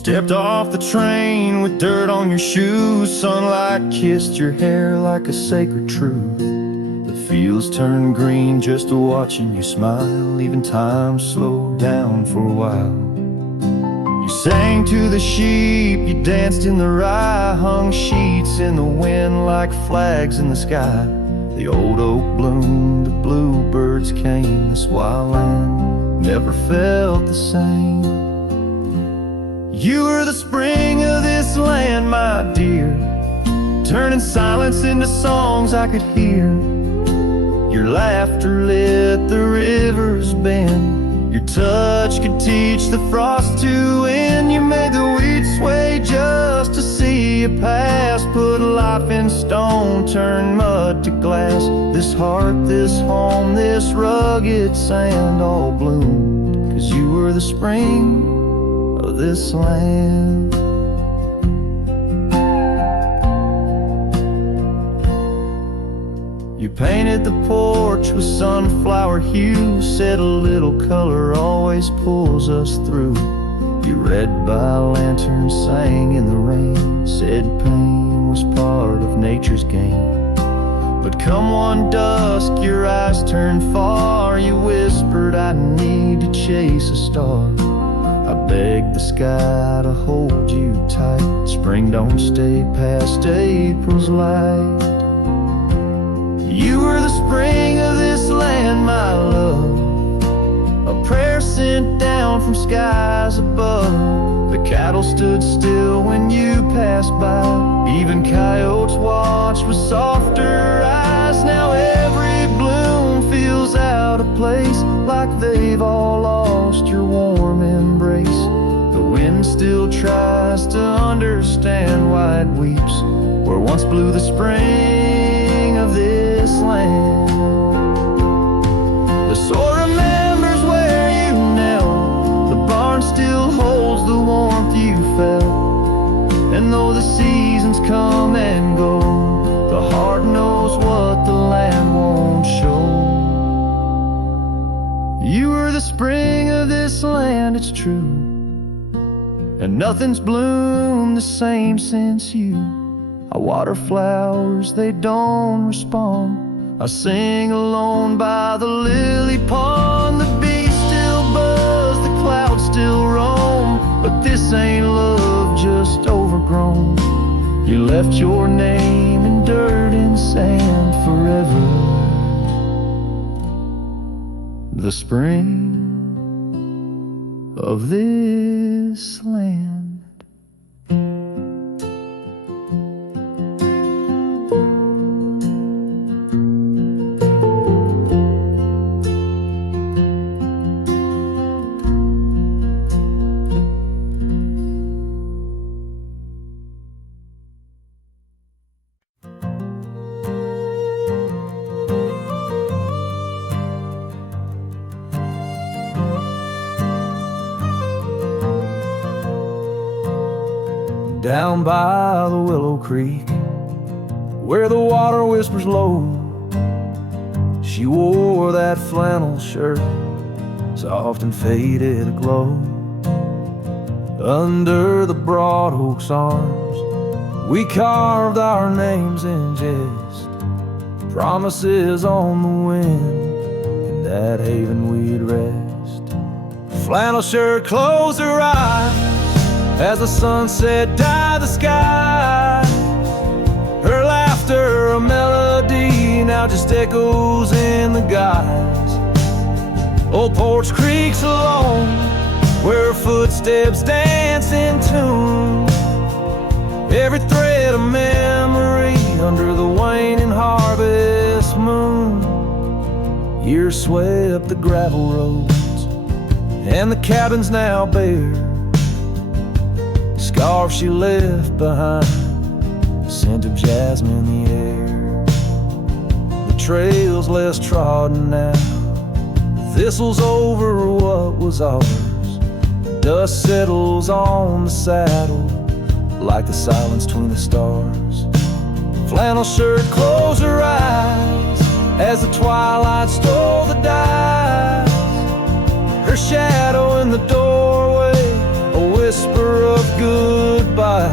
Stepped off the train with dirt on your shoes. Sunlight kissed your hair like a sacred truth. The fields turned green just watching you smile. Even time slowed down for a while. You sang to the sheep, you danced in the rye, hung sheets in the wind like flags in the sky. The old oak bloomed, the bluebirds came. This wild land never felt the same. You were the spring of this land, my dear, turning silence into songs I could hear. Your laughter lit the river's bend. Your touch could teach the frost to end. You made the wheat sway just to see you pass. Put life in stone, turned mud to glass. This heart, this home, this rugged sand all bloomed 'cause you were the spring of this land. You painted the porch with sunflower hue, said a little color always pulls us through. You read by lanterns, sang in the rain, said pain was part of nature's game. But come one dusk, your eyes turned far. You whispered, I need to chase a star. I begged the sky to hold you tight. Spring don't stay past April's light. You were the spring of this land, my love, a prayer sent down from skies above. The cattle stood still when you passed by. Even coyotes watched with softer eyes. Now every bloom feels out of place, like they've all lost your warm embrace. The wind still tries to understand why it weeps where once blew the spring of this land. The soil remembers where you knelt. The barn still holds the warmth you felt. And though the seasons come and go, the heart knows what the land won't show. You were the spring of this land, it's true, and nothing's bloomed the same since you. I water flowers, they don't respond. I sing alone by the lily pond. The bees still buzz, the clouds still roam, but this ain't love just overgrown. You left your name in dirt and sand forever. The spring of this land. Down by the Willow Creek, where the water whispers low, she wore that flannel shirt, soft and faded aglow. Under the broad oak's arms, we carved our names in jest, promises on the wind, in that haven we'd rest. Flannel shirt closed her eyes as the sunset dyed the sky. Her laughter, a melody, now just echoes in the guise. Old Porch Creek's alone, where her footsteps dance in tune. Every thread a memory under the waning harvest moon. Years sway up the gravel roads, and the cabin's now bare. Scarf she left behind, the scent of jasmine in the air. The trail's less trodden now, the thistle's over what was ours. The dust settles on the saddle like the silence between the stars. Flannel shirt closed her eyes as the twilight stole the dice. Her shadow in the doorway, a whisper of goodbye.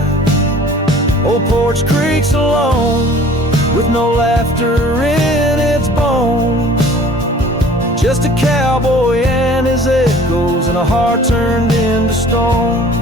Old porch creaks alone, with no laughter in its bones. Just a cowboy and his echoes, and a heart turned into stone.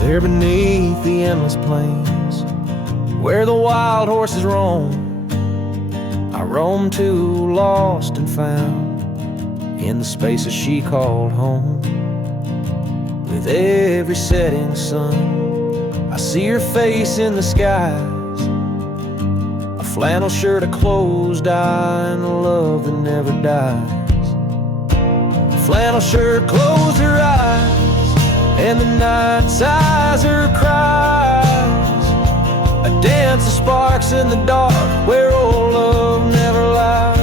There beneath the endless plains, where the wild horses roam, I roam too, lost and found, in the spaces she called home. With every setting sun, I see her face in the skies, a flannel shirt, a closed eye, and a love that never dies. A flannel shirt, close her eyes, and the night sighs her cries. A dance of sparks in the dark, where old love never lies.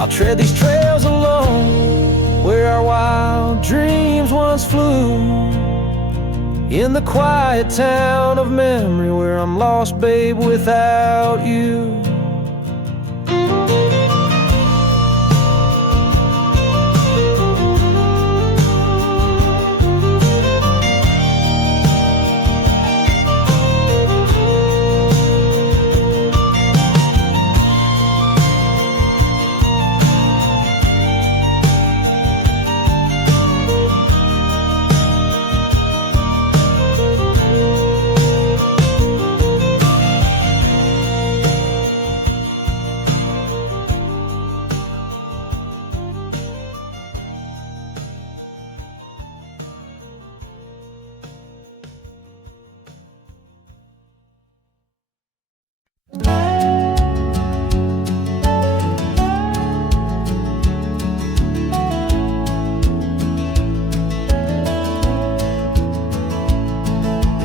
I'll tread these trails alone, where our wild dreams once flew. In the quiet town of memory, where I'm lost, babe, without you.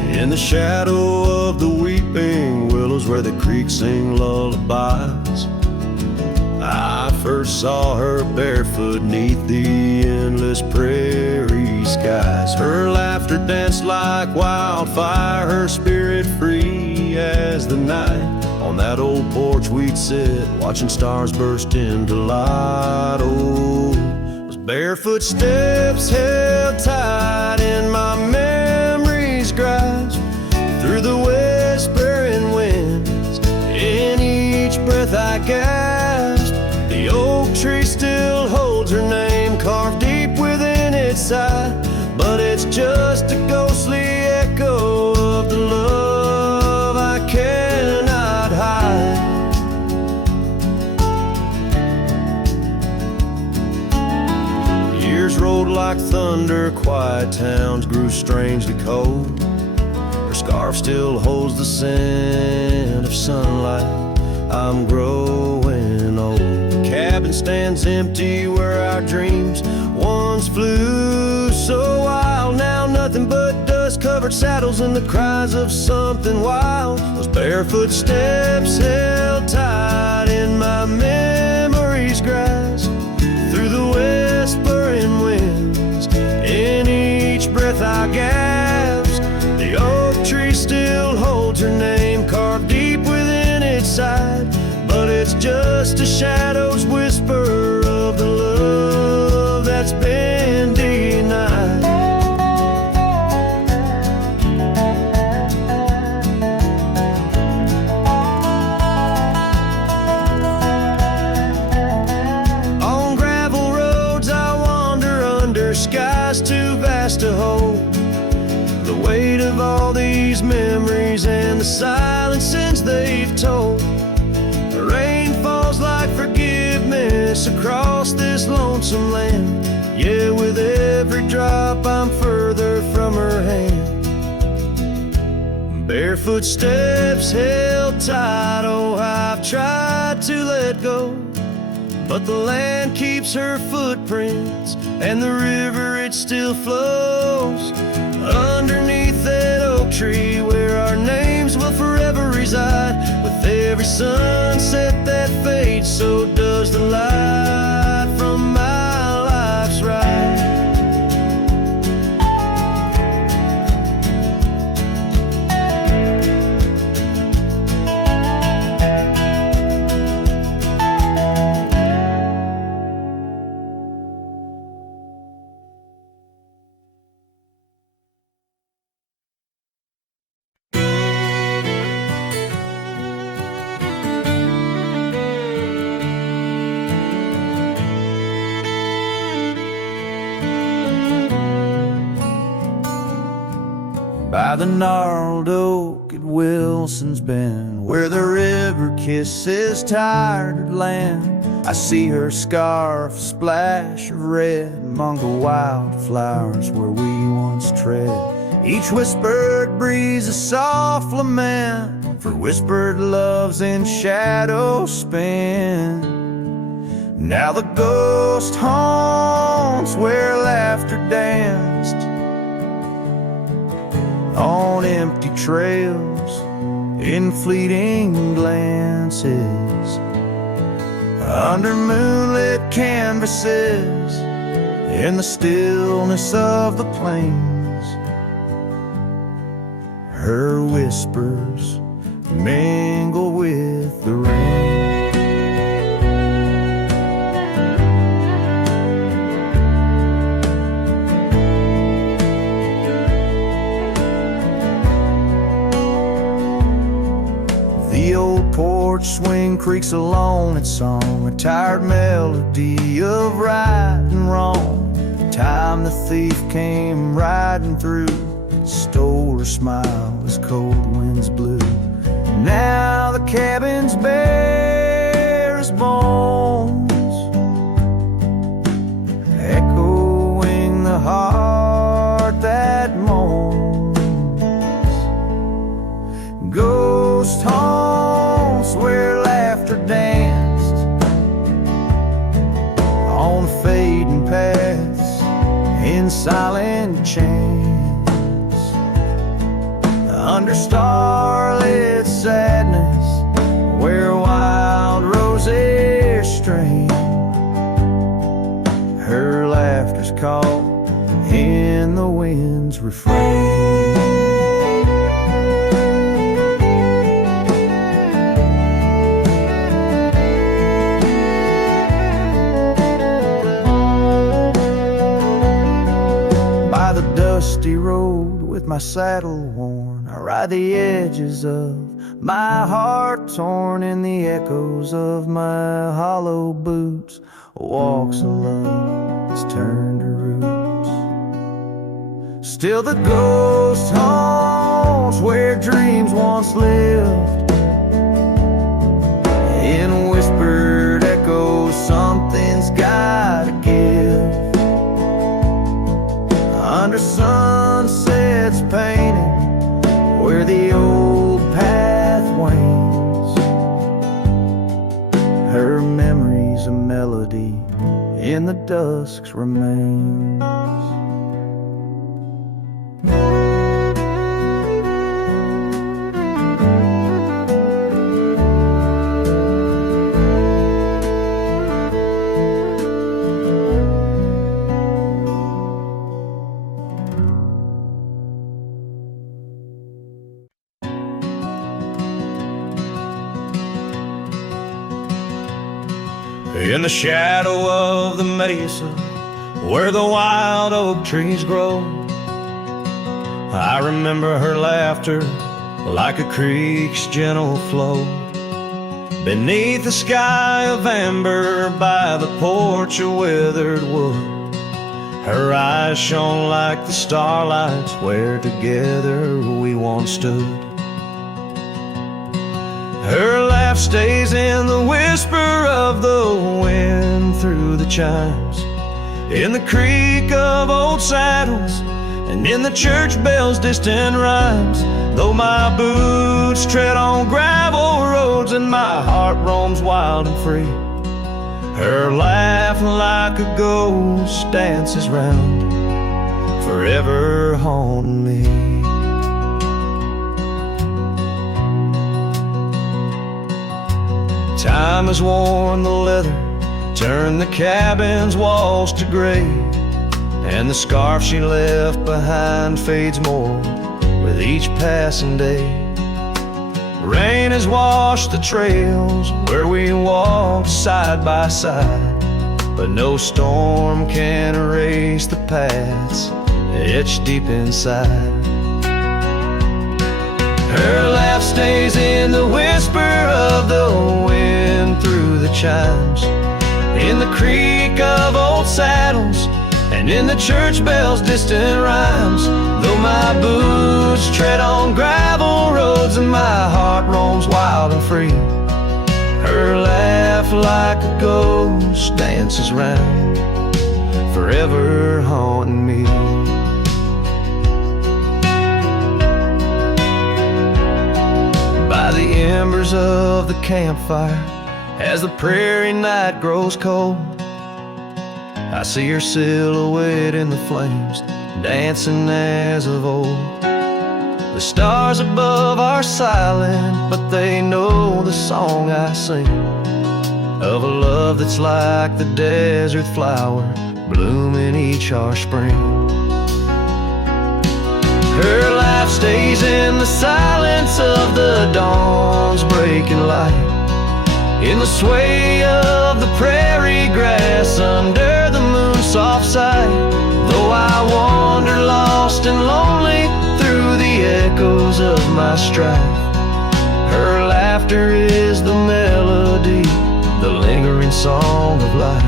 In the shadow of the weeping willows, where the creeks sing lullabies, I first saw her barefoot neath the endless prairie skies. Her laughter danced like wildfire, her spirit free as the night. On that old porch we'd sit, watching stars burst into light. Oh, those barefoot steps held tight in my memory's grasp, through the whispering winds, in each breath I gasped. The oak tree still holds her name carved deep within its side, but it's just a ghostly echo of the love I cannot hide. Years rolled like thunder, quiet towns grew strangely cold. Her scarf still holds the scent of sunlight. I'm growing old. The cabin stands empty where our dreams once flew so wild. Now nothing but dust-covered saddles and the cries of something wild. Those barefoot steps held tight in my memory's grasp, through the whispering winds, in each breath I gasp. The oak tree still holds her name carved deep within its side, but it's just a shadow's whisper of the love that's been denied. On gravel roads I wander under skies too vast to hold. The weight of all these memories and the silent sins they've told. The rain falls like forgiveness across this lonesome land. Yeah, with every drop I'm further from her hand. Barefoot steps held tight, oh, I've tried to let go, but the land keeps her footprints, and the river, it still flows underneath that oak tree where our names will forever reside. With every sunset that fades, so does the light from my life's ride. By the gnarled oak at Wilson's Bend, where the river kisses tired land, I see her scarf splash of red among the wildflowers where we once tread. Each whispered breeze a soft lament for whispered loves in shadow spent. Now the ghost haunts where laughter danced on empty trails, in fleeting glances, under moonlit canvases, in the stillness of the plains. Her whispers mingle with the rain. The old porch swing creaks along its song, a tired melody of right and wrong. The time the thief came riding through, stole her smile as cold winds blew. Now the cabin's bare as bones, echoing the heart that moans. Ghost haunts where laughter danced on the fading paths in silent chance, under starlit sadness where wild roses strain. Her laughter's caught in the wind's refrain. Dusty road with my saddle worn, I ride the edges of my heart torn, in the echoes of my hollow boots. Walks of love that's turned to roots. Still the ghost haunts where dreams once lived, in whispered echoes something's gotta give. Under sunsets painted where the old path wanes, her memory's a melody in the dusk's remains. In the shadow of the mesa where the wild oak trees grow, I remember her laughter like a creek's gentle flow. Beneath the sky of amber by the porch of withered wood, her eyes shone like the starlights where together we once stood. Her laugh stays in the whisper of the wind through the chimes, in the creak of old saddles, and in the church bell's distant rhymes. Though my boots tread on gravel roads and my heart roams wild and free, her laugh like a ghost dances round, forever haunting me. Time has worn the leather, turned the cabin's walls to gray, and the scarf she left behind fades more with each passing day. Rain has washed the trails where we walked side by side, but no storm can erase the paths etched deep inside. Her laugh stays in the whisper of the wind through the chimes, in the creak of old saddles, and in the church bells' distant rhymes. Though my boots tread on gravel roads and my heart roams wild and free, her laugh like a ghost dances round, forever haunting me. By the embers of the campfire, as the prairie night grows cold, I see her silhouette in the flames, dancing as of old. The stars above are silent, but they know the song I sing, of a love that's like the desert flower, blooming each harsh spring. Her life stays in the silence of the dawn's breaking light, in the sway of the prairie grass under the moon's soft sight. Though I wander lost and lonely through the echoes of my strife, her laughter is the melody, the lingering song of life.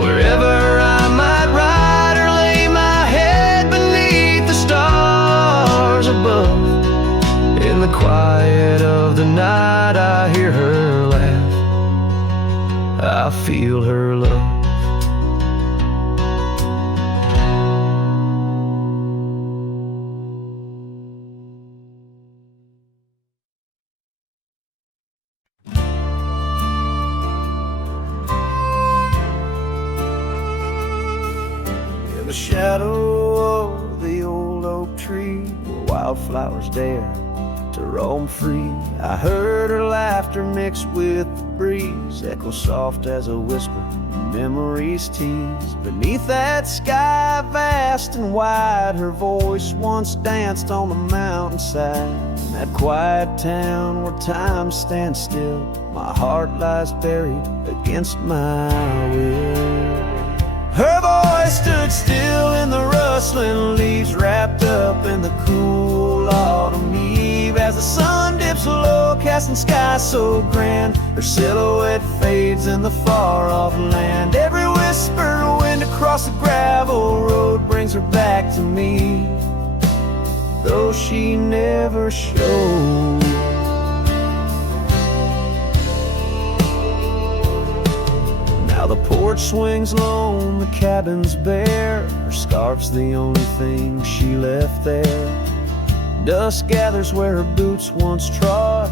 Wherever I might ride or lay my head beneath the stars above, in the quiet of the night I hear her laugh, I feel her love. In the shadow of the old oak tree, where wildflowers dare to roam free, I heard her laughter mixed with the breeze, echo soft as a whisper, memories tease. Beneath that sky vast and wide, her voice once danced on the mountainside. In that quiet town where time stands still, my heart lies buried against my will. Her voice stood still in the rustling leaves, wrapped up in the cool autumn eve. As the sun dips low, casting sky so grand, her silhouette fades in the far-off land. Every whisper wind across the gravel road brings her back to me, though she never showed. Now the porch swings lone, the cabin's bare, her scarf's the only thing she left there. Dust gathers where her boots once trod,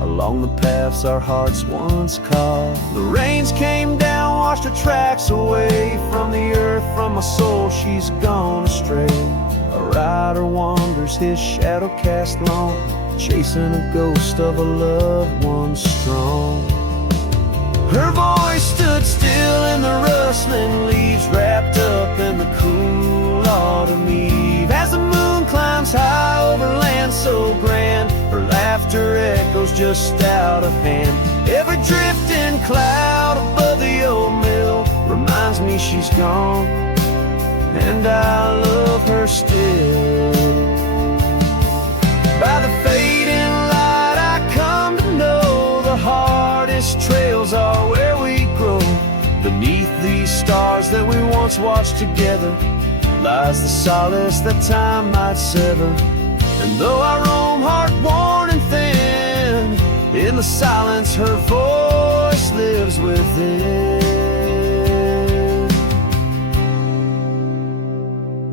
along the paths our hearts once caught. The rains came down, washed her tracks away from the earth, from my soul she's gone astray. A rider wanders, his shadow cast long, chasing a ghost of a loved one strong. Her voice stood still in the rustling leaves, wrapped up in the cool autumn eve. As the moon climbs high over land so grand, her laughter echoes just out of hand. Every drifting cloud above the old mill reminds me she's gone, and I love her still. By the fading light I come to know the hardest trails are where we grow. Beneath these stars that we once watched together lies the solace that time might sever. And though I roam heart worn and thin, in the silence her voice lives within.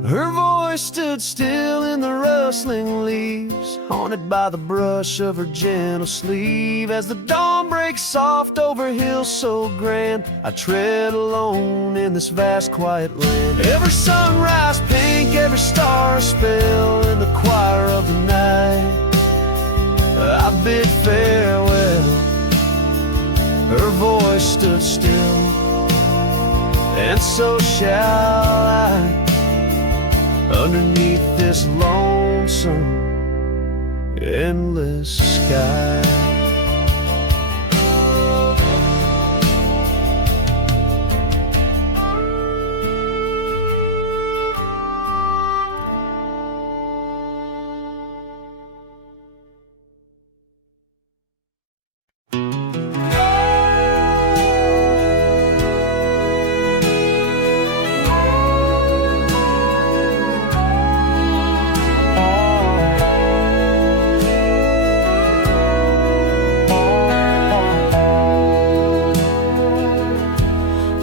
Her voice stood still in the rustling leaves, haunted by the brush of her gentle sleeve. As the dawn breaks soft over hills so grand, I tread alone in this vast quiet land. Every sunrise pink, every star a spell, in the choir of the night I bid farewell stood still, and so shall I, underneath this lonesome, endless sky.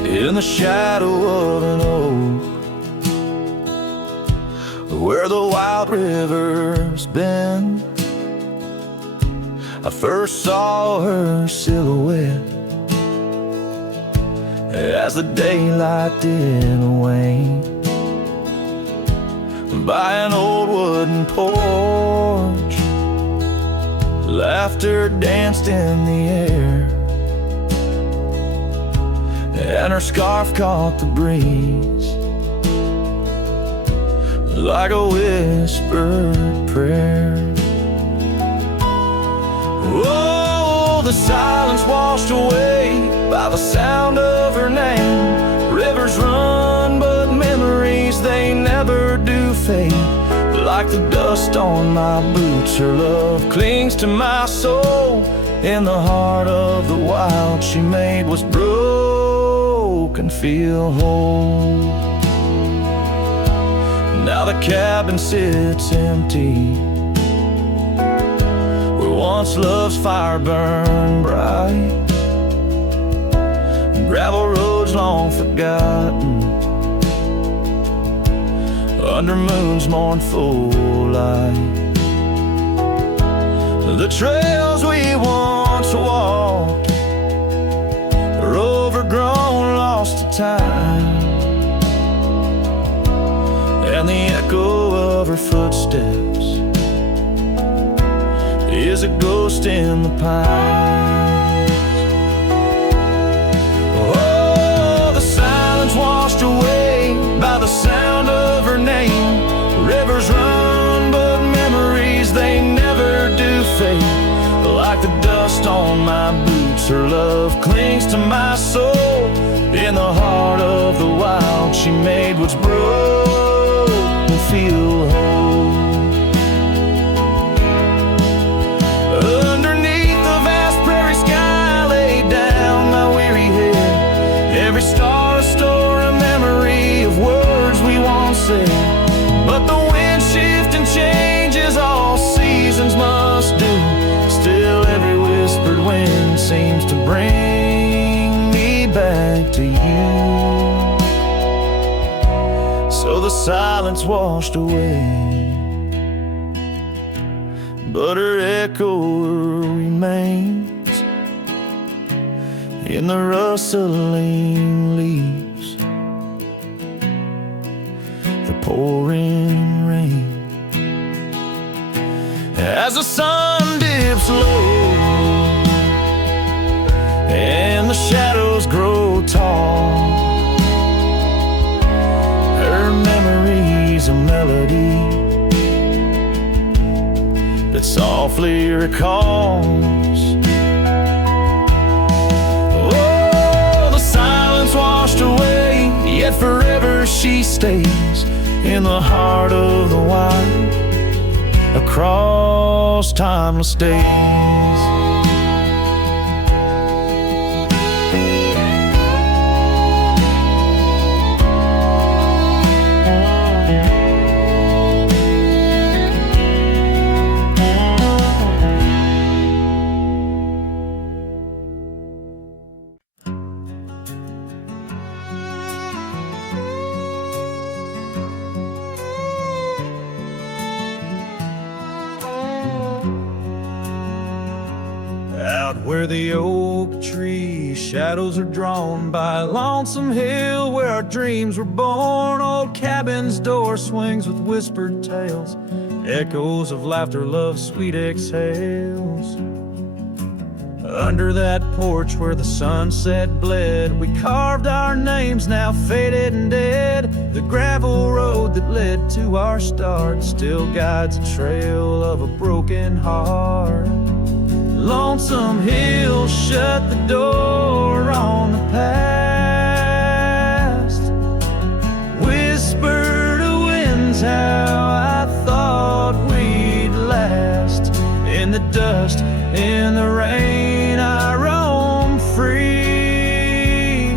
In the shadow of an oak, where the wild river's been, I first saw her silhouette as the daylight didn't wane. By an old wooden porch, laughter danced in the air, and her scarf caught the breeze like a whispered prayer. Oh, the silence washed away by the sound of her name. Rivers run, but memories, they never do fade. Like the dust on my boots, her love clings to my soul. In the heart of the wild she made was broken, feel whole. Now the cabin sits empty, where once love's fire burned bright. Gravel roads long forgotten, under moon's mournful light. The trails we once walked are overgrown, lost to time, and the echo of her footsteps is a ghost in the pines. Oh, the silence washed away by the sound of her name. Rivers run, but memories, they never do fade. Like the dust on my boots, her love clings to my soul. In the heart of the wild she made what's broken feel whole. Underneath the vast prairie sky laid down my weary head, every star a store, a memory of words we once said. But the wind shifts and changes, all seasons must do. Still every whispered wind seems to bring me back to you. So the silence washed away, but her echo remains in the rustling leaves, the pouring rain. As the sun dips low and the shadows grow tall, her memory's a melody that softly recalls. Oh, the silence washed away, yet forever she stays in the heart of the wild, across timeless days. Where the oak tree shadows are drawn by a lonesome hill, where our dreams were born. Old cabin's door swings with whispered tales, echoes of laughter, love's sweet exhales. Under that porch where the sunset bled, we carved our names, now faded and dead. The gravel road that led to our start still guides a trail of a broken heart. Lonesome Hill shut the door on the past. Whisper to winds how I thought we'd last. In the dust, in the rain, I roam free,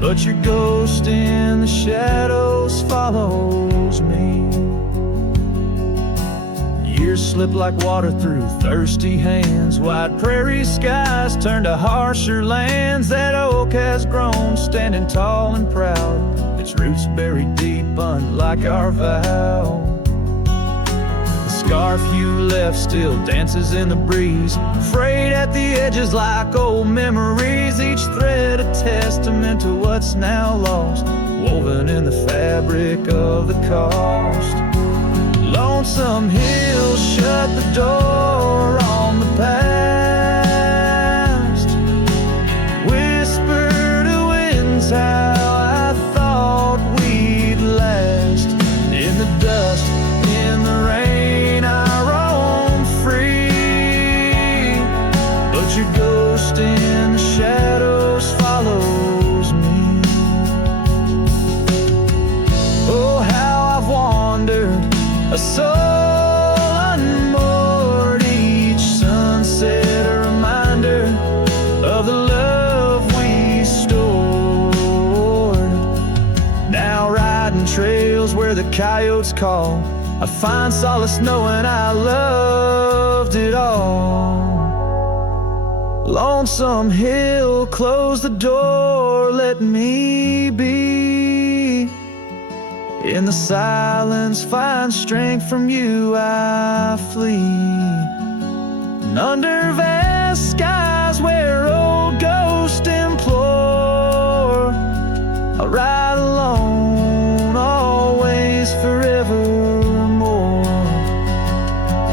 but your ghost in the shadows follows me. Years slip like water through thirsty hands. Wide prairie skies turn to harsher lands. That oak has grown, standing tall and proud, its roots buried deep, unlike our vow. The scarf you left still dances in the breeze, frayed at the edges like old memories. Each thread a testament to what's now lost, woven in the fabric of the cost. Lonesome Hill shut the door on the past. Whisper to winds how I thought we'd last. In the dust, in the rain, I roam free, but your ghost in the shadows follows me. Oh, how I've wandered, a soul unmoored, each sunset a reminder of the love we stored. Now riding trails where the coyotes call, I find solace knowing I loved it all. Lonesome Hill, close the door, let me be. In the silence, find strength from you, I flee. And under vast skies where old ghosts implore, I'll ride alone, always, forevermore.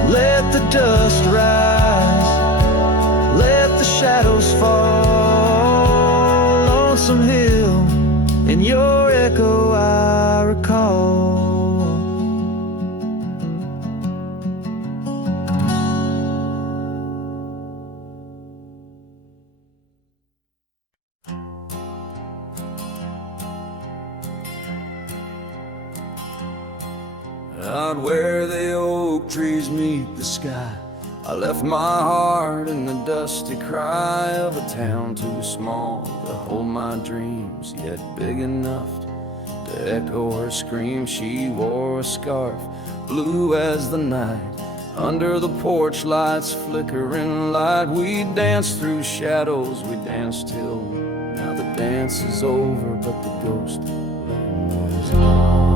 Let the dust rise, let the shadows fall. Lonesome Hill, in your echo I recall. Out where the oak trees meet the sky, I left my heart in the dusty cry of a town too small to hold my dreams, yet big enough to echo her scream. She wore a scarf, blue as the night, under the porch lights flickering light. We danced through shadows, we danced till now the dance is over, but the ghost was gone.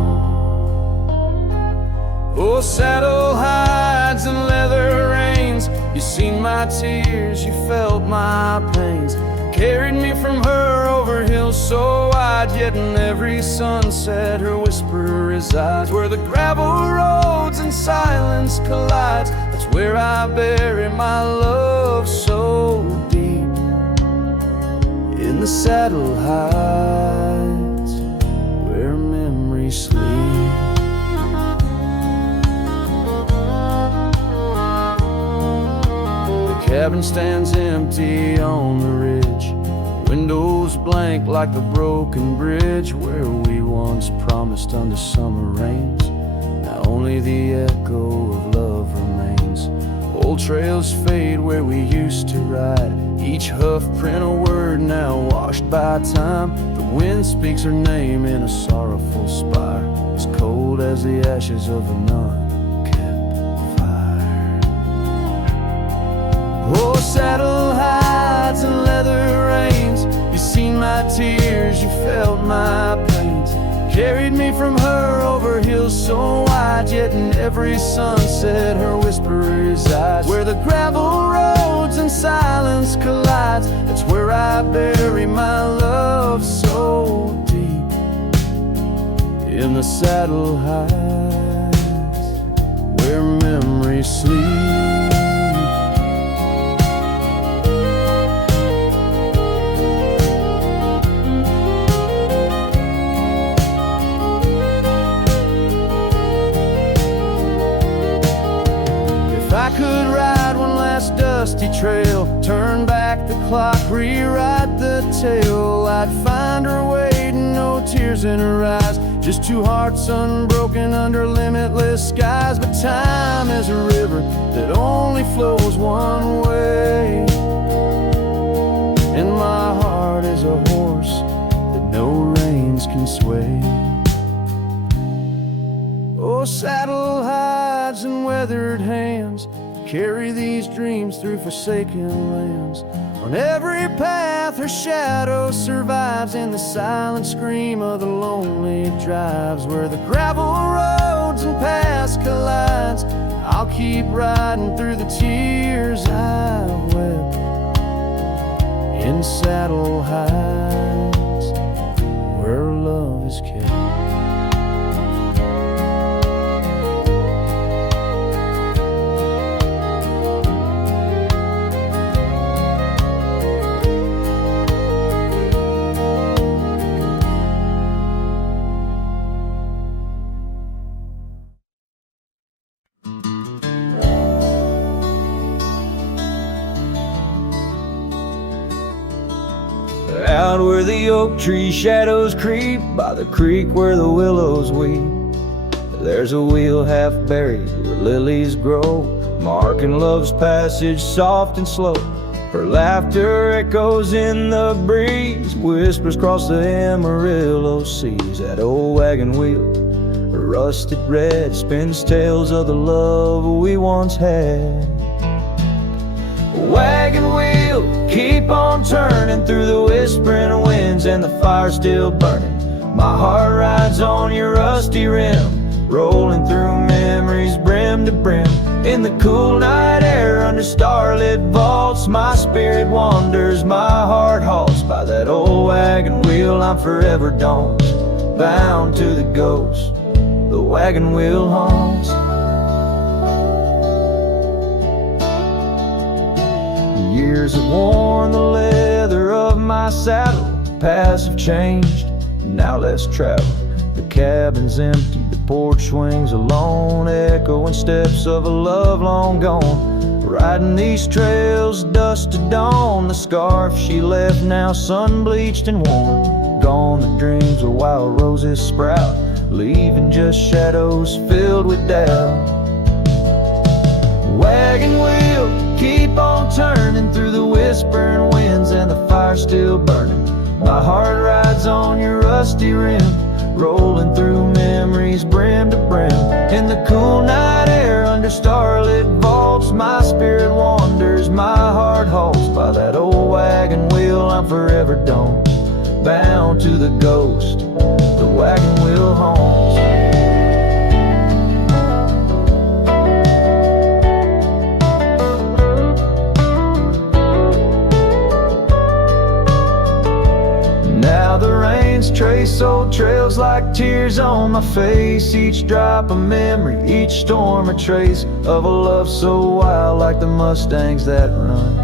Oh, saddle hides and leather reins, you seen my tears, you felt my pains. Carried me from her over hills so wide, yet in every sunset her whisper resides. Where the gravel roads and silence collides, that's where I bury my love so deep. In the saddle hides where memories sleep. Cabin stands empty on the ridge, windows blank like a broken bridge. Where we once promised under summer rains, now only the echo of love remains. Old trails fade where we used to ride, each hoof print a word now washed by time. The wind speaks her name in a sorrowful spire, as cold as the ashes of a nun. Oh, saddle hides and leather reins, you seen my tears, you felt my pains. Carried me from her over hills so wide, yet in every sunset her whisper resides. Where the gravel roads and silence collides, that's where I bury my love so deep. In the saddle hides where memories sleep. the clock, rewrite the tale. I'd find her waiting, no tears in her eyes, just two hearts unbroken under limitless skies. But time is a river that only flows one way, and my heart is a horse that no reins can sway. Oh, saddle hides and weathered hands carry these dreams through forsaken lands. On every path her shadow survives, in the silent scream of the lonely drives. Where the gravel roads and paths collides, I'll keep riding through the tears I've wept in saddle hides where love is kept. Out where the oak tree shadows creep, by the creek where the willows weep, there's a wheel half buried where lilies grow, marking love's passage soft and slow. Her laughter echoes in the breeze, whispers across the Amarillo seas. That old wagon wheel, rusted red, spins tales of the love we once had. Wagon wheel, keep on turning through the whispering winds, and the fire still burning. My heart rides on your rusty rim, rolling through memories brim to brim. In the cool night air under starlit vaults, my spirit wanders, my heart halts. By that old wagon wheel I'm forever dawn's, bound to the ghost the wagon wheel haunts. Years have worn the leather of my saddle, paths have changed, now let's travel. The cabin's empty, the porch swings alone, echoing steps of a love long gone. Riding these trails, dusk to dawn, the scarf she left now sun-bleached and worn. Gone the dreams where wild roses sprout, leaving just shadows filled with doubt. Wagon wheel, keep on turning through the whispering winds, and the fire's still burning. My heart rides on your rusty rim, rolling through memories brim to brim. In the cool night air under starlit vaults, my spirit wanders, my heart halts. By that old wagon wheel I'm forever dawn's, bound to the ghost the wagon wheel haunts. Now the rains trace old trails like tears on my face, each drop a memory, each storm a trace of a love so wild, like the mustangs that run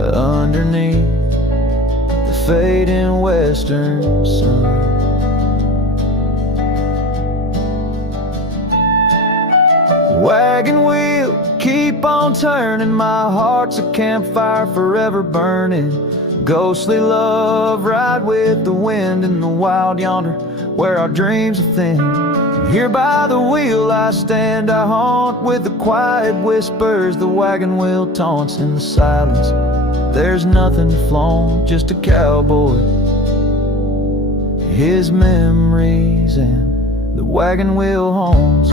underneath the fading western sun. Wagon wheel, keep on turning, my heart's a campfire forever burning. Ghostly love, ride with the wind in the wild yonder, where our dreams are thin. Here by the wheel I stand, I haunt with the quiet whispers the wagon wheel taunts. In the silence there's nothing to flaunt, just a cowboy, his memories, and the wagon wheel haunts.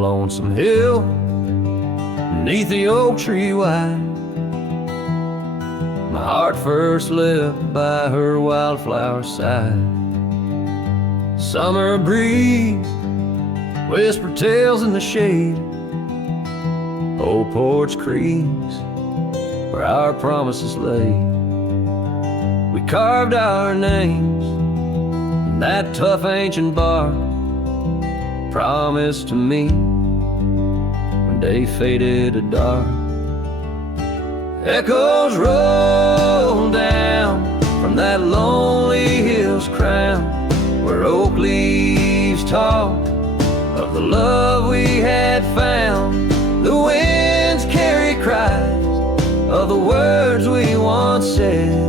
Lonesome hill, beneath the oak tree wide, my heart first lived by her wildflower side. Summer breeze, whisper tales in the shade, old porch creaks where our promises lay. We carved our names in that tough ancient bark. Promised to me when day faded to dark. Echoes roll down from that lonely hill's crown, where oak leaves talk of the love we had found. The winds carry cries of the words we once said,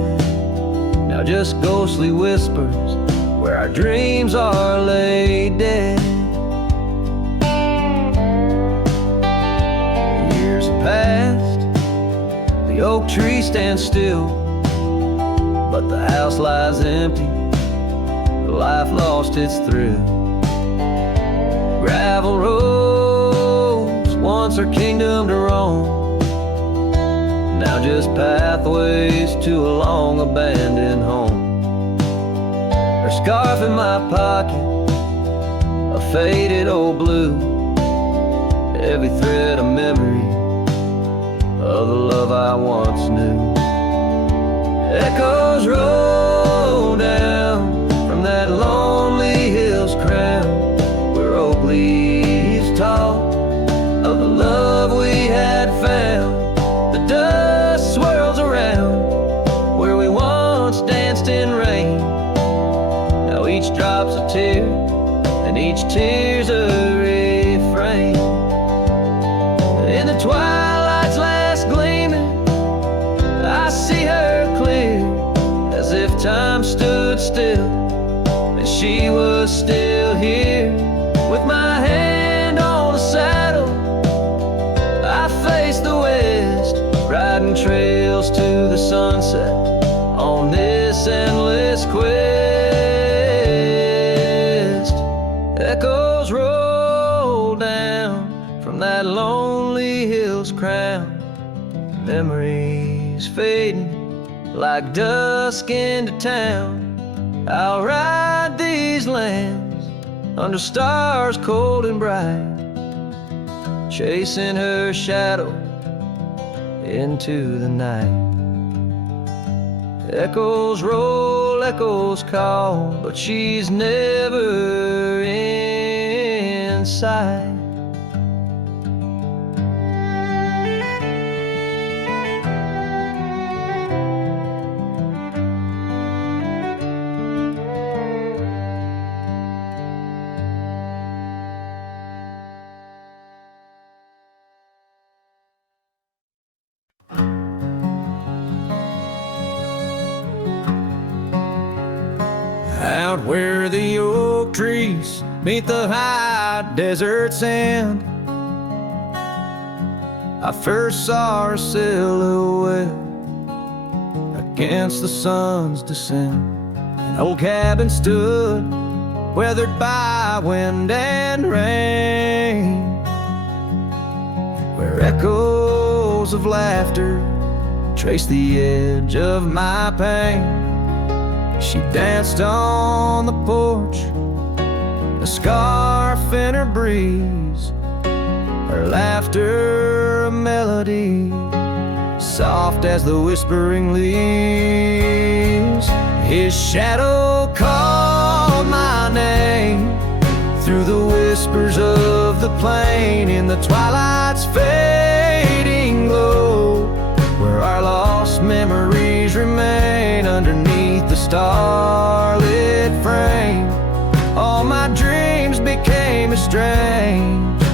now just ghostly whispers where our dreams are laid dead. Years have passed, the oak tree stands still, but the house lies empty, life lost its thrill. Gravel roads, once our kingdom to roam, now just pathways to a long abandoned home. Her scarf in my pocket, a faded old blue, every thread a memory of the love I once knew. Echoes roll down from that lonely hill's crown, where oak leaves talk of the love we had found. The dust swirls around where we once danced in rain. Now each drop's a tear, and each tear's a refrain. In the twilight's last gleaming, I see her clear, as if time stood still and she was still here. With my hand on the saddle, I face the west, riding trails to the sunset on this endless quest. Echoes roll down from that lonely hill's crown, memories fading like dusk into town. I'll ride these lands under stars cold and bright, chasing her shadow into the night. Echoes roll, echoes call, but she's never in sight. Out where the oak trees meet the high desert sand, I first saw her silhouette against the sun's descent. An old cabin stood, weathered by wind and rain, where echoes of laughter traced the edge of my pain. She danced on the porch, a scarf in her breeze, her laughter a melody, soft as the whispering leaves. His shadow called my name through the whispers of the plain, in the twilight's fading glow, where our lost memories remain underneath the starlit frame. All my dreams became estranged.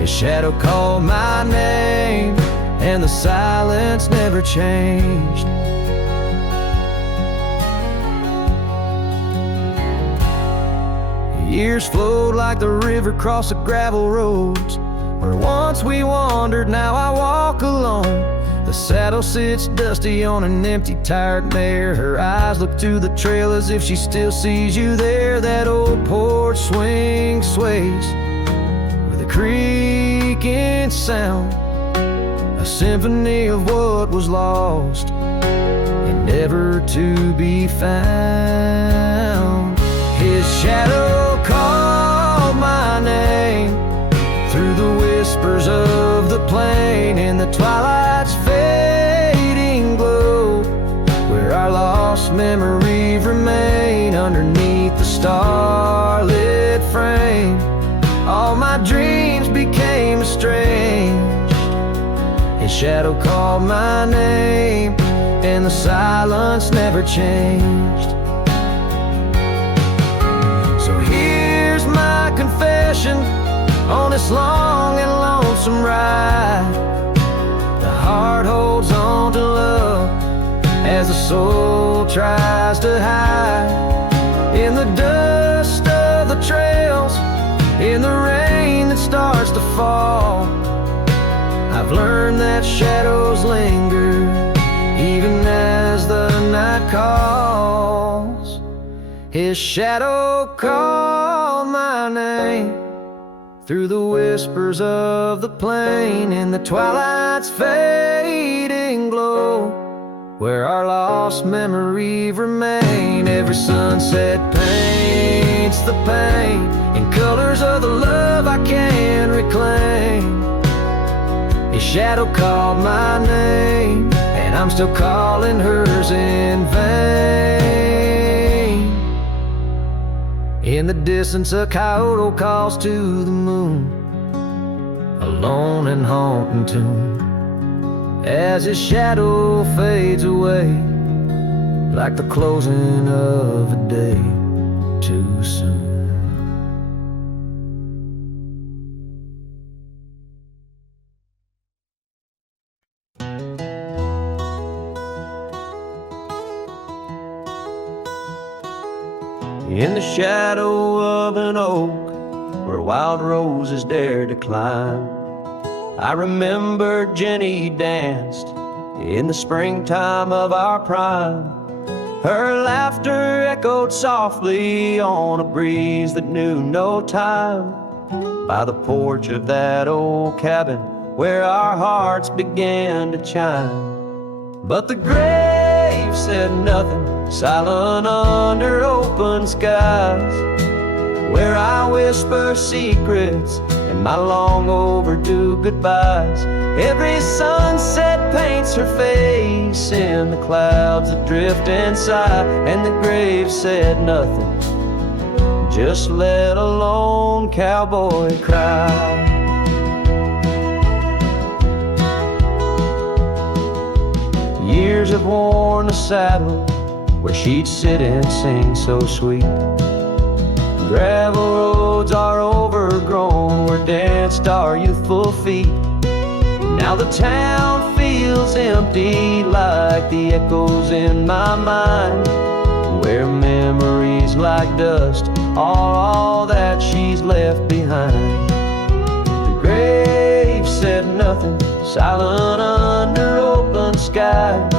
His shadow called my name, and the silence never changed. Years flowed like the river across the gravel roads, where once we wandered, now I walk alone. The saddle sits dusty on an empty, tired mare. Her eyes look to the trail as if she still sees you there. That old porch swing sways with a creaking sound, a symphony of what was lost and never to be found. His shadow called my name through the whispers of the plain, in the twilight's fading glow, where our lost lost memories remain underneath the starlit frame. All my dreams became estranged. His shadow called my name, and the silence never changed. So here's my confession on this long and lonesome ride. The heart holds on to love as the soul tries to hide in the dust of the trails, in the rain that starts to fall. I've learned that shadows linger even as the night calls. His shadow called my name through the whispers of the plain, in the twilight's fading glow, where our lost memories remain. Every sunset paints the pain in colors of the love I can't reclaim. His shadow called my name, and I'm still calling hers in vain. In the distance a coyote calls to the moon, a lone and haunting tune, as his shadow fades away like the closing of a day too soon. In the shadow of an oak where wild roses dare to climb, I remember Jenny danced in the springtime of our prime. Her laughter echoed softly on a breeze that knew no time, by the porch of that old cabin where our hearts began to chime. But the grave said nothing, silent under open skies, where I whisper secrets and my long overdue goodbyes. Every sunset paints her face in the clouds that drift and sigh, and the grave said nothing, just let a lone cowboy cry. Years have worn the saddle where she'd sit and sing so sweet. Gravel roads are overgrown where danced our youthful feet. Now the town feels empty like the echoes in my mind, where memories like dust are all that she's left behind. The grave said nothing, silent under open skies,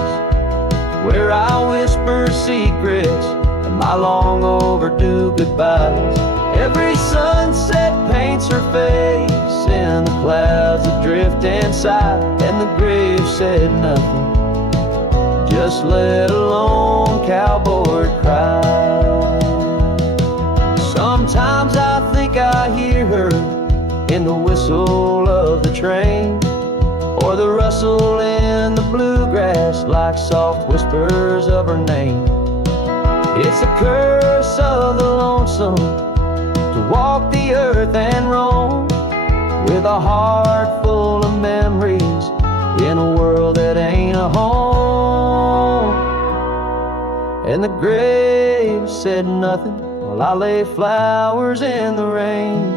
where I whisper secrets and my long overdue goodbyes. Every sunset paints her face in the clouds that drift and sigh, and the grave said nothing, just let a lone cowboy cry. Sometimes I think I hear her in the whistle of the train, or the rustle in the bluegrass like soft whispers of her name. It's a curse of the lonesome to walk the earth and roam with a heart full of memories in a world that ain't a home. And the grave said nothing while I lay flowers in the rain,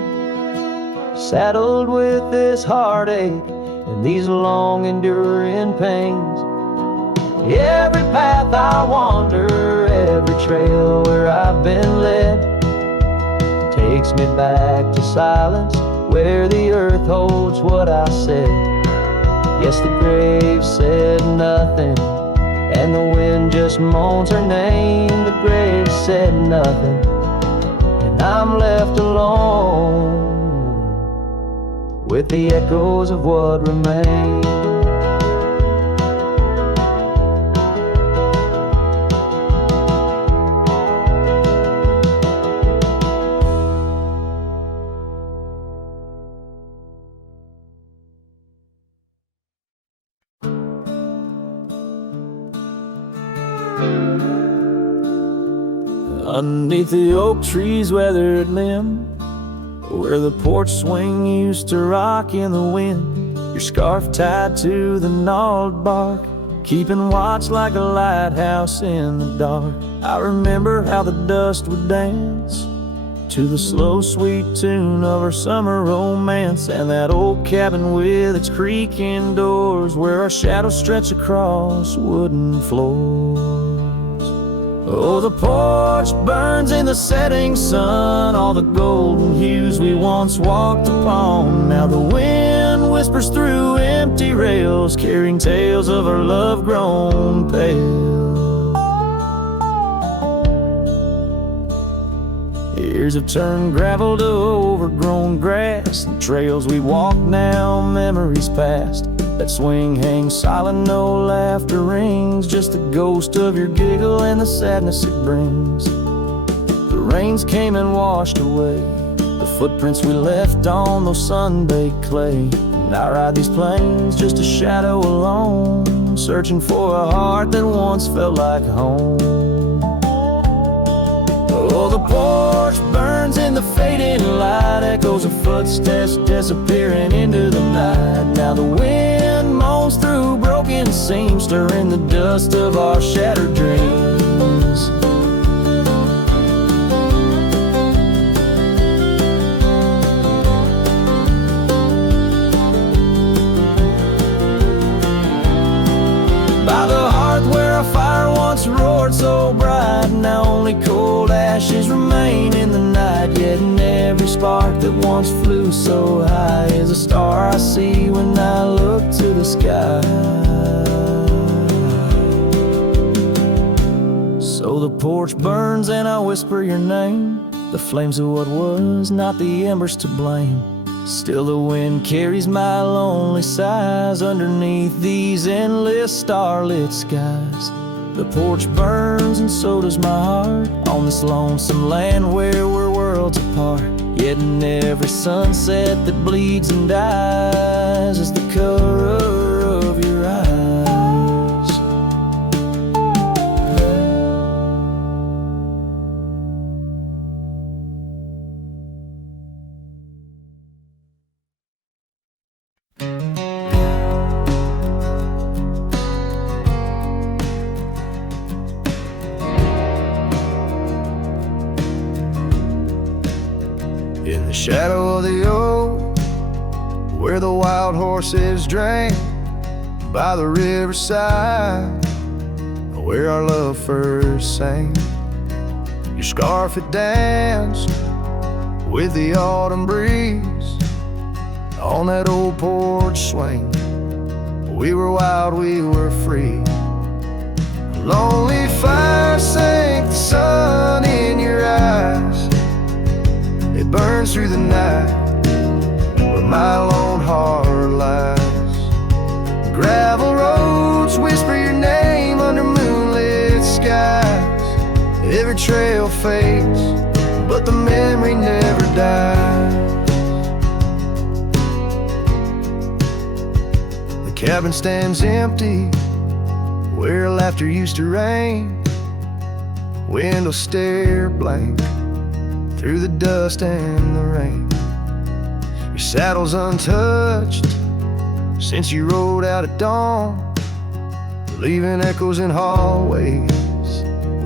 saddled with this heartache and these long enduring pains. Every path I wander, every trail where I've been led, takes me back to silence where the earth holds what I said. Yes, the grave said nothing, and the wind just moans her name. The grave said nothing, and I'm left alone with the echoes of what remains. Underneath the oak tree's weathered limb, where the porch swing used to rock in the wind, your scarf tied to the gnarled bark, keeping watch like a lighthouse in the dark. I remember how the dust would dance to the slow, sweet tune of our summer romance, and that old cabin with its creaking doors, where our shadows stretch across wooden floors. Oh, the porch burns in the setting sun, all the golden hues we once walked upon. Now the wind whispers through empty rails, carrying tales of our love grown pale. Years have turned gravel to overgrown grass, the trails we walk now, memories past. That swing hangs silent, no laughter rings, just the ghost of your giggle and the sadness it brings. The rains came and washed away the footprints we left on those sun-baked clay. And I ride these plains just a shadow alone, searching for a heart that once felt like home. Oh, the porch burns in the fading light, echoes of footsteps disappearing into the night. Now the wind moans through broken seams, stirring the dust of our shattered dreams. By the hearth where a fire once roared so bright, now only cold ashes remain in the night. Yet in every spark that once flew so high is a star I see when I look to the sky. So the porch burns and I whisper your name, the flames of what was, not the embers to blame. Still the wind carries my lonely sighs underneath these endless starlit skies. The porch burns and so does my heart, on this lonesome land where we're worlds apart. Yet in every sunset that bleeds and dies is the color of your eyes. In the shadow of the oak, where the wild horses drank, by the riverside, where our love first sang. Your scarf had danced with the autumn breeze on that old porch swing. We were wild, we were free. A lonely fire sank the sun in your eyes. It burns through the night where my lone heart lies. Gravel roads whisper your name under moonlit skies. Every trail fades, but the memory never dies. The cabin stands empty where laughter used to rain. Windows stare blank through the dust and the rain. Your saddle's untouched since you rode out at dawn, leaving echoes in hallways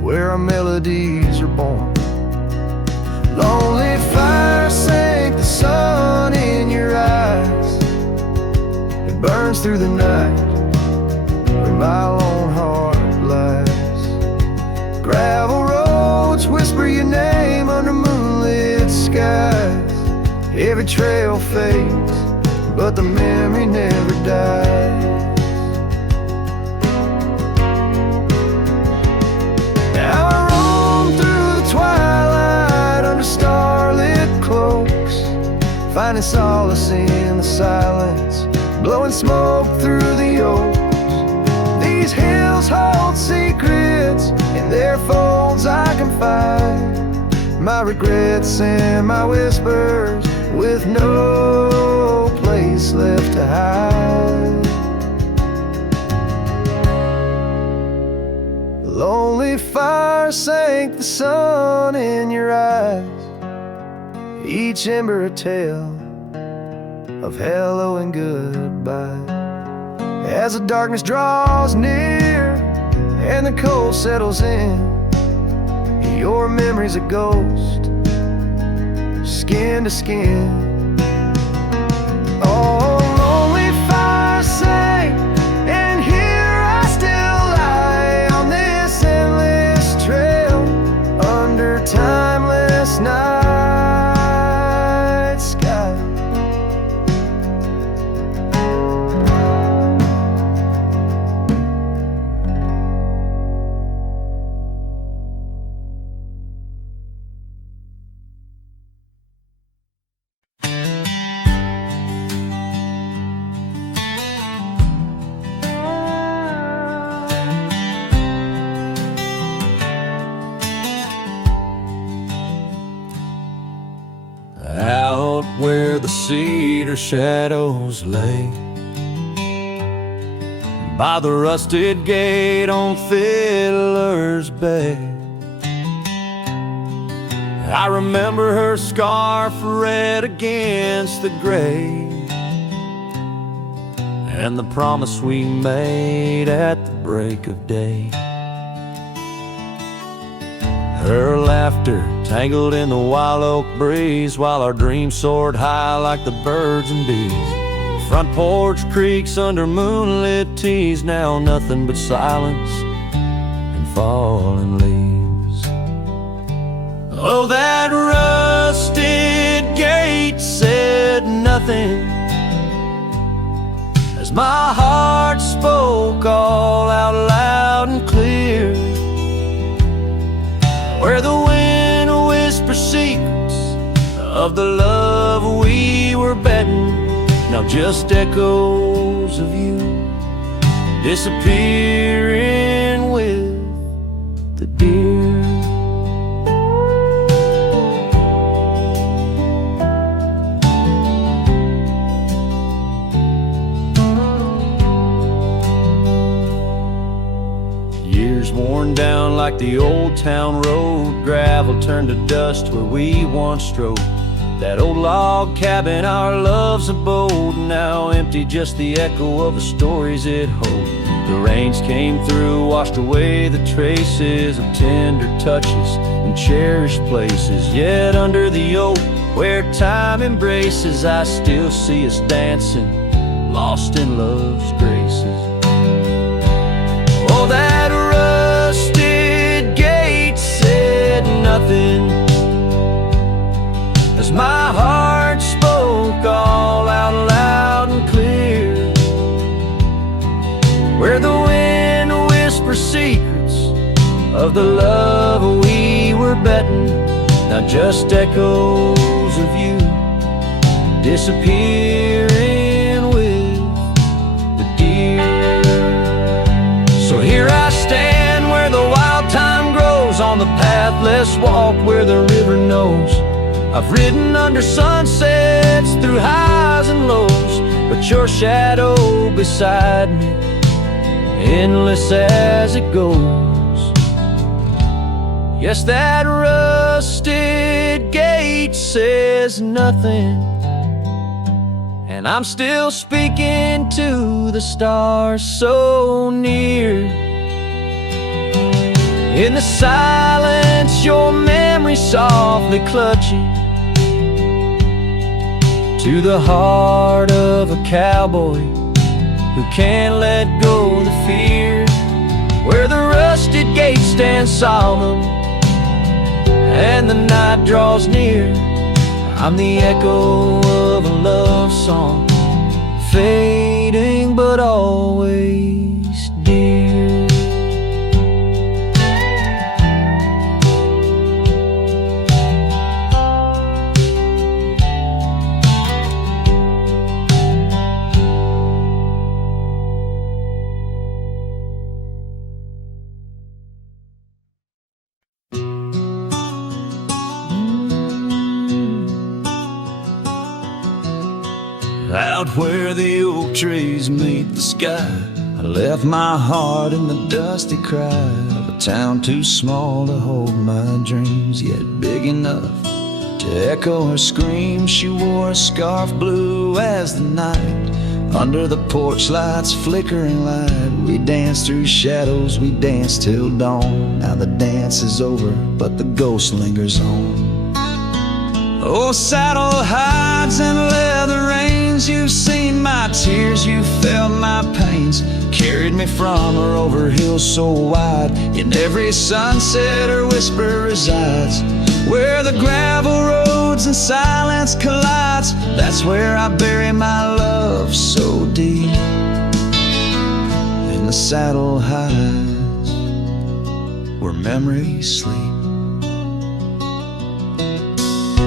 where our melodies are born. Lonely fire sank the sun in your eyes. It burns through the night where my lone heart lies. Gravel roads whisper your name under moonlit skies. Every trail fades, but the memory never dies. Now I roam through the twilight under starlit cloaks, finding solace in the silence, blowing smoke through the oaks. These hills hold secrets, in their folds I confide my regrets and my whispers, with no place left to hide. lonely fire sank the sun in your eyes, each ember a tale of hello and goodbye. As the darkness draws near and the cold settles in, your memory's a ghost, skin to skin. Oh, lonely fire sank, and here I still lie on this endless trail under timeless night sky. Out where the cedar shadows lay, by the rusted gate on Fiddler's Bay, I remember her scarf red against the gray, and the promise we made at the break of day. Her laughter tangled in the wild oak breeze, while our dreams soared high like the birds and bees. Front porch creaks under moonlit teas, now nothing but silence and falling leaves. Oh, that rusted gate said nothing as my heart spoke all out loud and clear, where the wind whispers secrets of the love we were betting, now just echoes of you disappearing with the deer. Years worn down like the old town road, gravel turned to dust where we once strode. That old log cabin, our love's abode, now empty, just the echo of the stories it holds. The rains came through, washed away the traces of tender touches and cherished places. Yet under the oak, where time embraces, I still see us dancing, lost in love's graces. Oh, that rusted gate said nothing as my heart spoke all out loud and clear, where the wind whispers secrets of the love we were betting, now just echoes of you disappearing with the deer. So here I stand where the wild thyme grows, on the path less walked where the river knows. I've ridden under sunsets through highs and lows, but your shadow beside me, endless as it goes. Yes, that rusted gate says nothing, and I'm still speaking to the stars so near. In the silence, your memory softly clutching to the heart of a cowboy who can't let go of the fear, where the rusted gate stands solemn and the night draws near. I'm the echo of a love song, fading but always dear. Out where the oak trees meet the sky, I left my heart in the dusty cry of a town too small to hold my dreams, yet big enough to echo her scream. She wore a scarf blue as the night. Under the porch lights flickering light, we danced through shadows, we danced till dawn. Now the dance is over, but the ghost lingers on. Oh, saddle hides and leather reins, you've seen my tears, you felt my pains. Carried me from her over hills so wide. In every sunset her whisper resides. Where the gravel roads and silence collides, that's where I bury my love so deep. In the saddle hides, where memories sleep.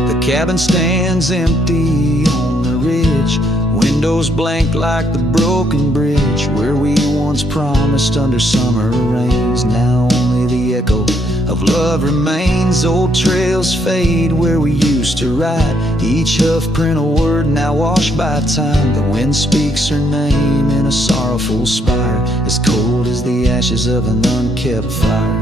The cabin stands empty on the ridge, windows blank like the broken bridge where we once promised under summer rains. Now only the echo of love remains. Old trails fade where we used to ride, each hoof print a word now washed by time. The wind speaks her name in a sorrowful spire, as cold as the ashes of an unkept fire.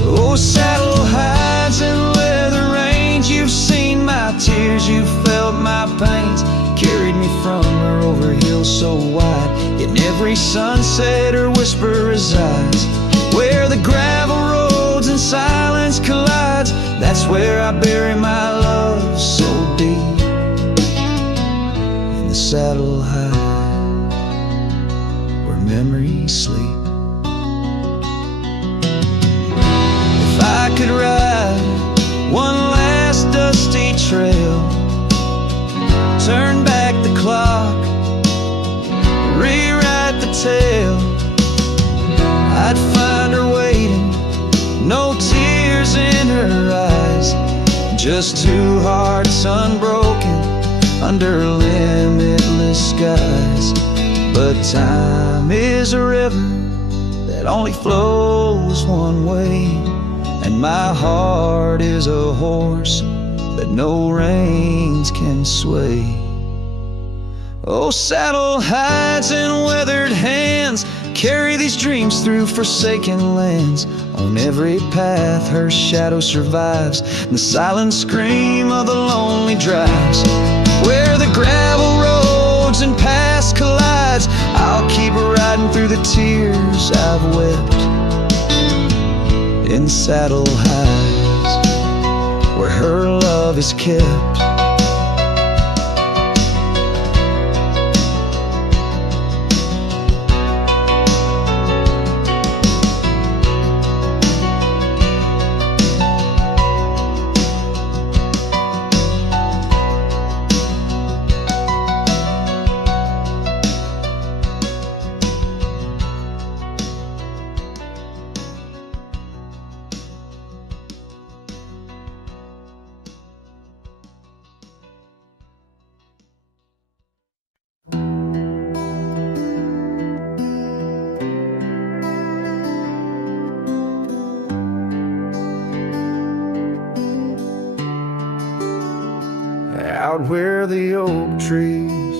Oh, saddle hides and leather reins, you've seen my tears, you've felt my pains. Carried me from her over hills so wide. In every sunset her whisper resides. Where the gravel roads and silence collides, that's where I bury my love so deep. In the saddle hides, where memories sleep. If I could ride one last dusty trail, turn back the clock, rewrite the tale, I'd find her waiting, no tears in her eyes, just two hearts unbroken under limitless skies. But time is a river that only flows one way, and my heart is a horse that no reins can sway. Oh, saddle hides and weathered hands carry these dreams through forsaken lands. On every path her shadow survives, the silent scream of the lonely drives. Where the gravel roads and past collides, I'll keep riding through the tears I've wept. In saddle hides, where her love is kept. Out where the oak trees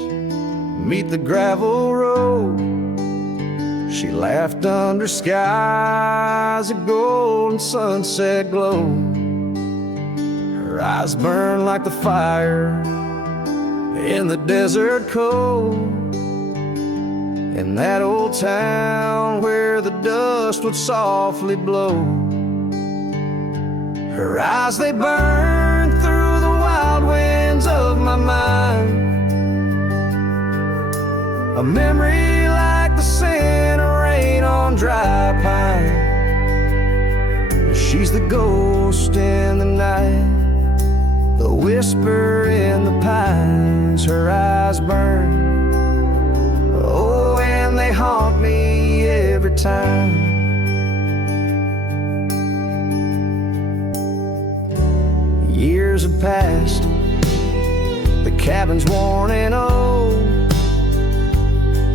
meet the gravel road, she laughed under skies of gold and sunset glow. Her eyes burned like the fire in the desert cold, in that old town where the dust would softly blow. Her eyes, they burned through the wild winds of my mind, a memory like the scent of rain on dry pine. She's the ghost in the night, the whisper in the pines. Her eyes burn, oh, and they haunt me every time. Years have passed, the cabin's worn and old,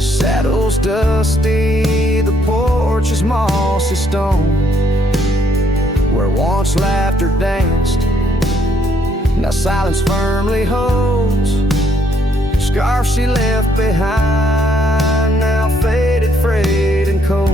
saddle's dusty, the porch is mossy stone. Where once laughter danced, now silence firmly holds. Scarf she left behind, now faded, frayed and cold.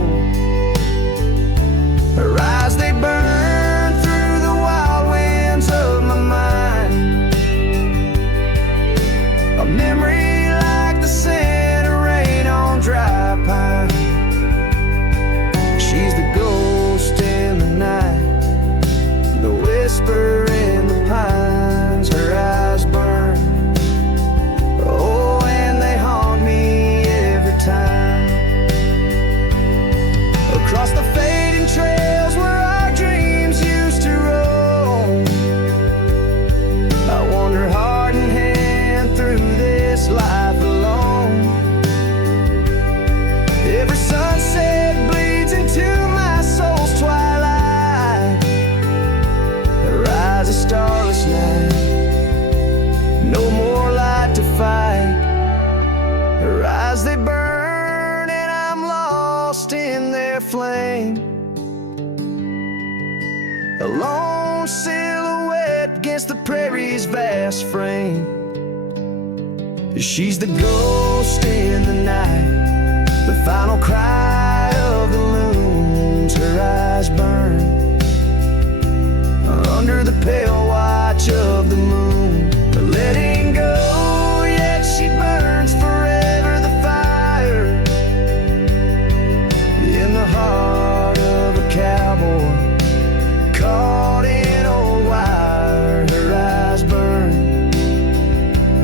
a lone silhouette against the prairie's vast frame. She's the ghost in the night, the final cry of the loons. Her eyes burn under the pale watch of the moon. Letting go, yet she burns forever. The fire in the heart of a cowboy caught in old wire. Her eyes burn,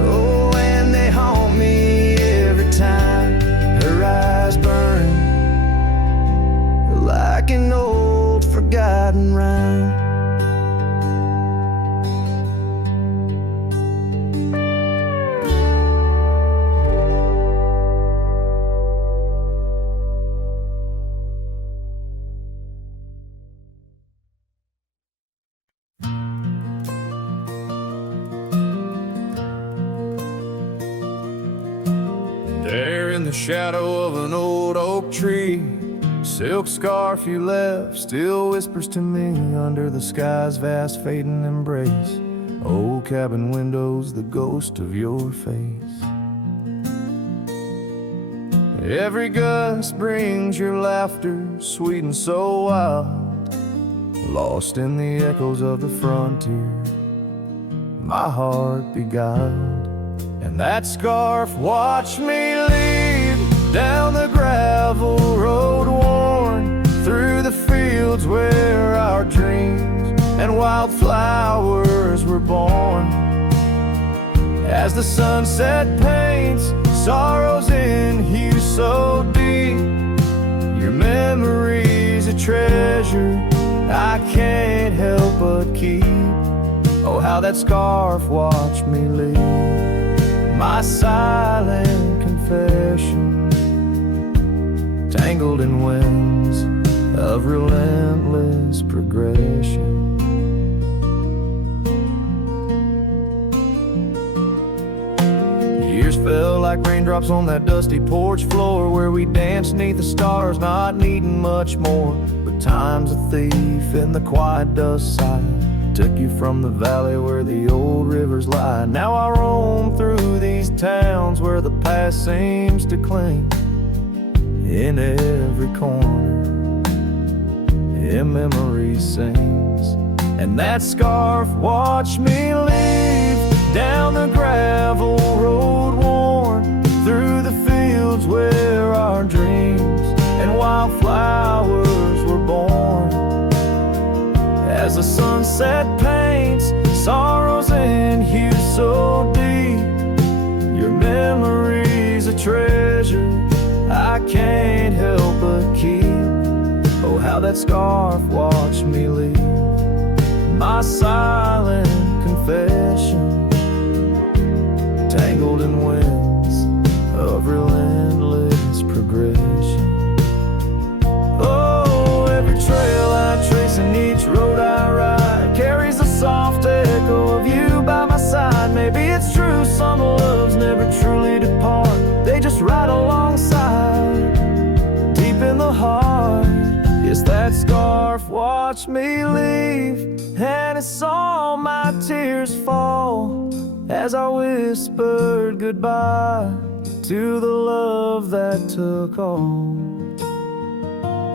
oh, and they haunt me every time. Her eyes burn like an old forgotten rhyme. There in the shadow of an old oak tree, silk scarf you left still whispers to me under the sky's vast fading embrace. Old cabin windows, the ghost of your face. Every gust brings your laughter, sweet and so wild, lost in the echoes of the frontier, my heart beguiled. And that scarf watched me leave down the gravel road, worn through the fields where our dreams and wildflowers were born. As the sunset paints sorrows in hue so deep, your memory's a treasure I can't help but keep. Oh, how that scarf watched me leave, my silent confession, tangled in winds of relentless progression. Years fell like raindrops on that dusty porch floor where we danced neath the stars, not needing much more. But time's a thief in the quiet dust side, took you from the valley where the old rivers lie. Now I roam through these towns where the past seems to cling. In every corner, in memory sings. And that scarf watched me leave down the gravel road, worn through the fields where our dreams and wildflowers were born. As the sunset paints sorrows in hue so deep, your memory's a treasure I can't help but keep. Oh, how that scarf watched me leave, my silent confession, tangled in winds of relentless progression. Oh, every trail I trace and each road I ride carries a soft echo of you by my side. Maybe it's true, some loves never truly depart, they just ride alongside, deep in the heart. Yes, that scarf watched me leave, and it saw my tears fall as I whispered goodbye to the love that took all.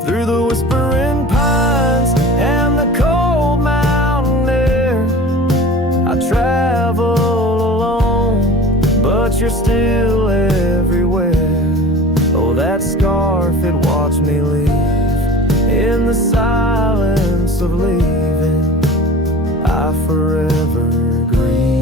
Through the whispering pines and the cold mountain air, I travel alone, but you're still everywhere. Oh, that scarf, it watched me leave in the silence of leaving, I forever grieve.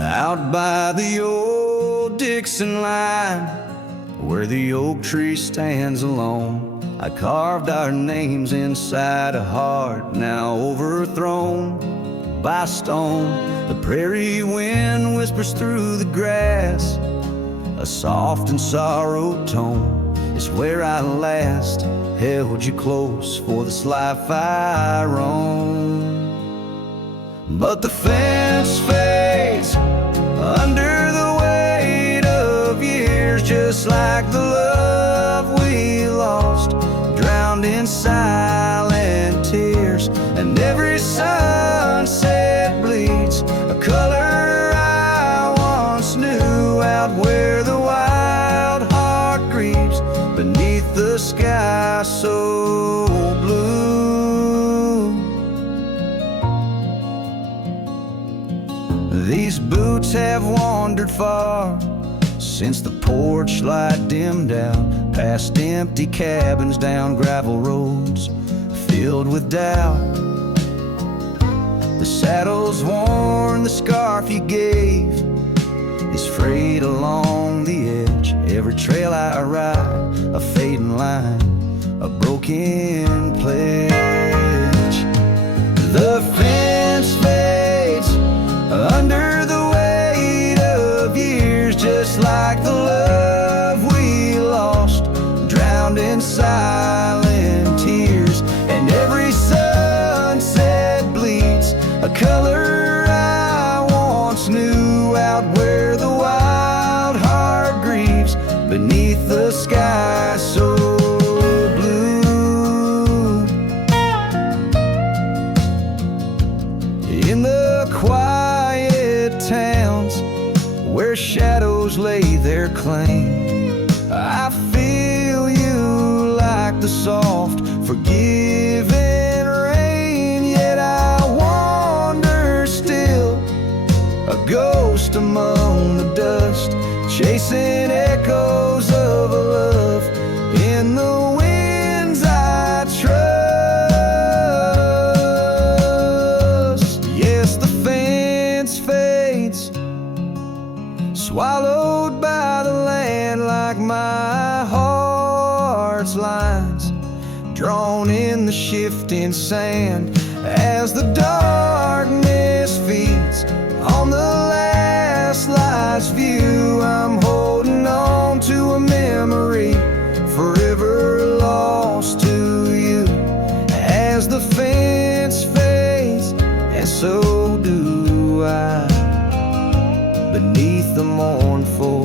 Out by the old Dixon line, where the oak tree stands alone, I carved our names inside a heart now overthrown by stone. The prairie wind whispers through the grass, a soft and sorrowed tone. It's where I last held you close for this life I roam. But the fence fades under the weight of years, just like the love we lost, drowned in silent tears. And every sunset bleeds a color I once knew, out where the wild heart grieves beneath the sky so blue. These boots have wandered far since the porch light dimmed out, past empty cabins, down gravel roads filled with doubt. The saddle's worn, the scarf you gave is frayed along the edge. Every trail I ride, a fading line, a broken pledge. The fence fades under the weight of years, just like the love we lost, drowned in silent tears. And every sunset bleeds a color I once knew, out where the wild heart grieves beneath the sky so blue. In the quiet towns where shadows lay their claim, I feel you like the soft, forgiving rain. Yet I wander still, a ghost among the dust, chasing echoes of a love in the winds I trust. Yes, the fence fades, swallowed by the land, like my heart's lines, drawn in the shifting sand. As the darkness feeds on the last light's view, I'm holding on to a memory forever lost to you. As the fence fades, and so do I, beneath the mournful